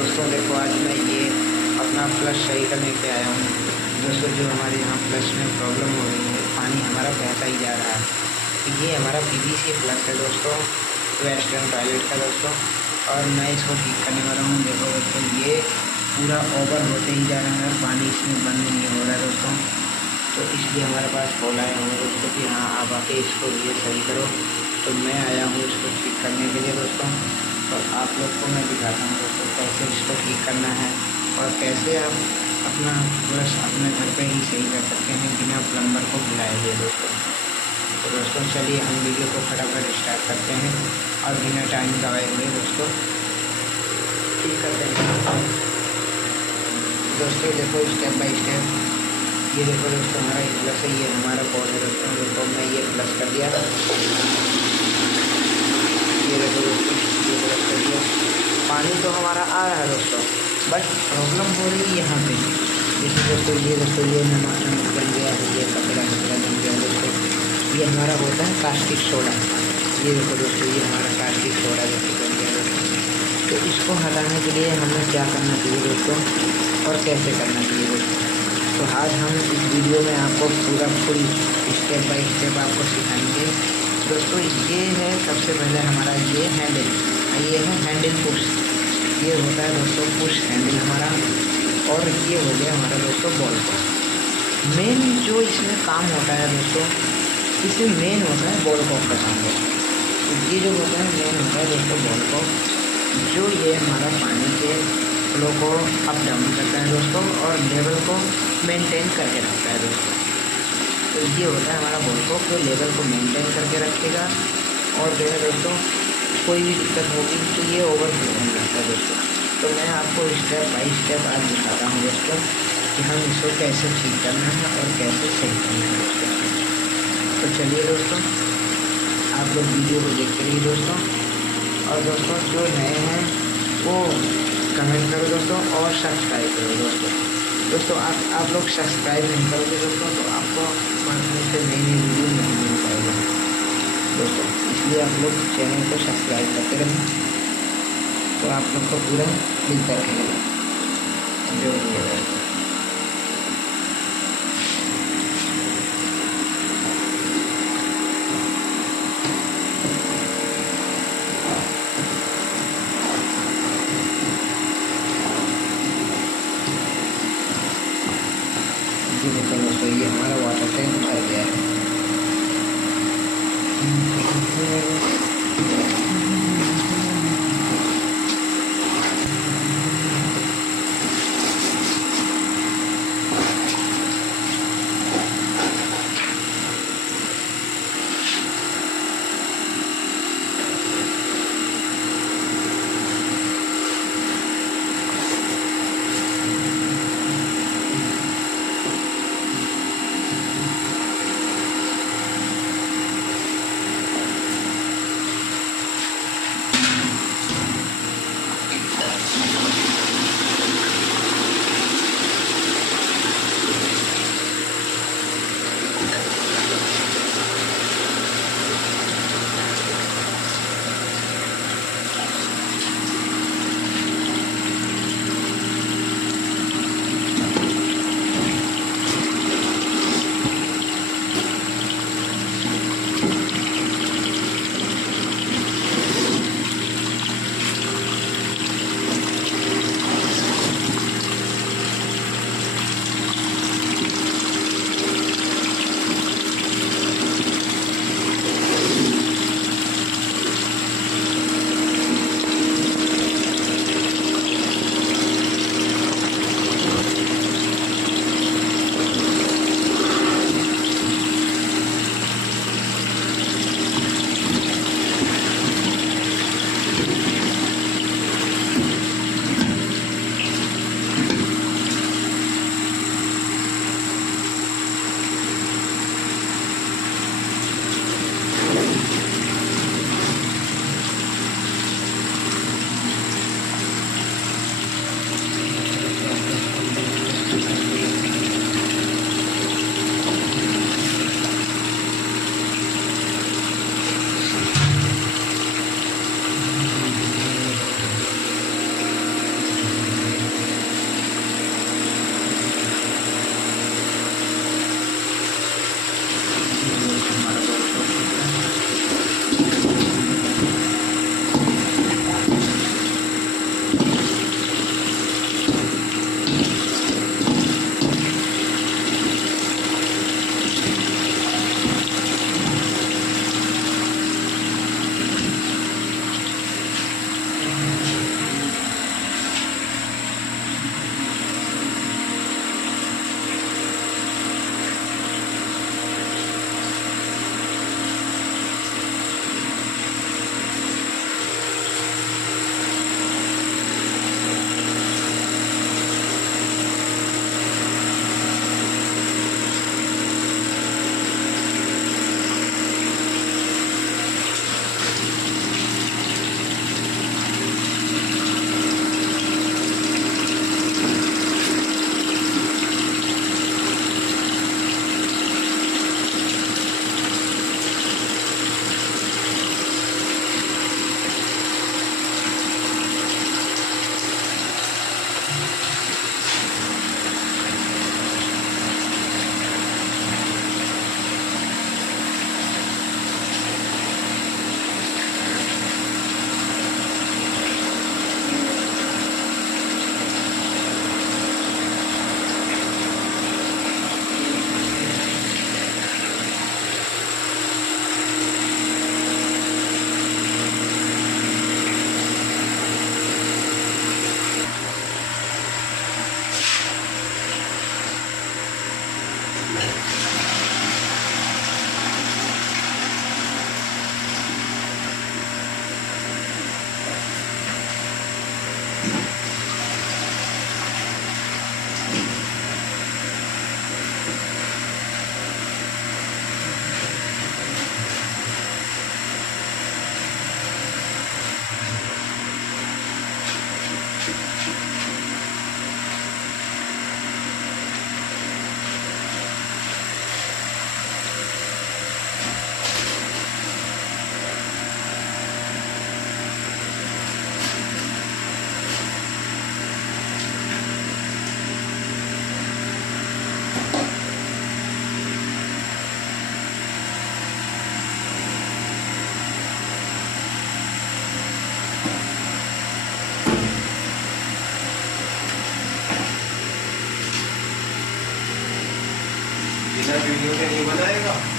दोस्तों देखो आज मैं ये अपना फ्लश सही करने के आया हूँ। दोस्तों जो हमारे यहाँ फ्लश में प्रॉब्लम हो रही है, पानी हमारा बहता ही जा रहा है। ये हमारा पीवीसी फ्लश है दोस्तों, वेस्टर्न टॉयलेट का दोस्तों, और मैं इसको ठीक करने वाला हूँ। देखो दोस्तों ये पूरा ओवर होते ही जा रहा है, पानी इसमें बंद नहीं हो रहा है दोस्तों। तो इसलिए हमारे पास कॉल आया हुआ है दोस्तों कि हाँ आप आके इसको ये सही करो। तो मैं आया हूँ इसको ठीक करने के लिए दोस्तों, और आप लोग को मैं दिखाता हूँ दोस्तों कैसे इसको ठीक करना है और कैसे आप अपना ब्रश अपने घर पे ही सही कर सकते हैं बिना प्लम्बर को बुलाए हुए दोस्तों। तो दोस्तों चलिए हम वीडियो को फटाफट स्टार्ट करते हैं और बिना टाइम गवाए हुए दोस्तों ठीक करते हैं। दोस्तों देखो स्टेप बाय स्टेप, ये देखो दोस्तों हमारा ये प्लस है, ये हमारा कोड है दोस्तों। देखो मैं ये प्लस कर दिया, ये देखो दोस्तों ये प्लस कर दिया। पानी तो हमारा आ रहा है दोस्तों, बट प्रॉब्लम हो रही है यहाँ पे। जैसे दोस्तों ये नमक बन गया है, ये कपड़ा बन गया दोस्तों। ये हमारा होता है कास्टिक सोडा। ये देखो दोस्तों ये हमारा कास्टिक सोडा जैसे बन गया दोस्तों। तो इसको हटाने के लिए हमें क्या करना चाहिए दोस्तों और कैसे करना चाहिए दोस्तों, तो आज हम इस वीडियो में आपको पूरा फुल स्टेप बाय स्टेप आपको सिखाएंगे दोस्तों। ये है सबसे पहले हमारा ये हैंडल, ये है हैंडल पुश। ये होता है दोस्तों पुश हैंडल हमारा, और ये हो गया हमारा दोस्तों बॉल को। मेन जो इसमें काम होता है दोस्तों, इसमें मेन होता है बॉल कॉक का काम दोस्तों। तो ये जो होता है मेन होता है दोस्तों बॉल कॉक, जो ये हमारा पानी के फ्लो को अप डाउन करता है दोस्तों और लेवल को मेंटेन करके रखता है दोस्तों। तो ये होता है हमारा बॉल कॉक जो लेवल को मेंटेन करके रखेगा, और जो है दोस्तों कोई भी दिक्कत होगी तो ये ओवरफ्लो होने लगता है दोस्तों। तो मैं आपको स्टेप बाय स्टेप आज दिखाता हूँ दोस्तों कि हम इसको कैसे ठीक करना है और कैसे सही करना है दोस्तों। तो चलिए दोस्तों आप लोग वीडियो को देखते रहिए दोस्तों, और दोस्तों जो नए हैं वो कमेंट करो दोस्तों और सब्सक्राइब करो दोस्तों। दोस्तों आप लोग सब्सक्राइब नहीं करोगे दोस्तों तो आपको से नई वीडियो नहीं मिल पाएगा दोस्तों। इसलिए आप लोग चैनल को सब्सक्राइब करते रहें तो आप लोग को पूरा मिलता रहेगा जो भी है। दोस्तों ये हमारा वाटर टैंक भर गया है।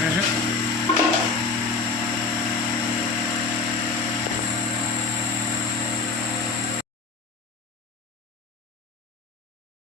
हम्म।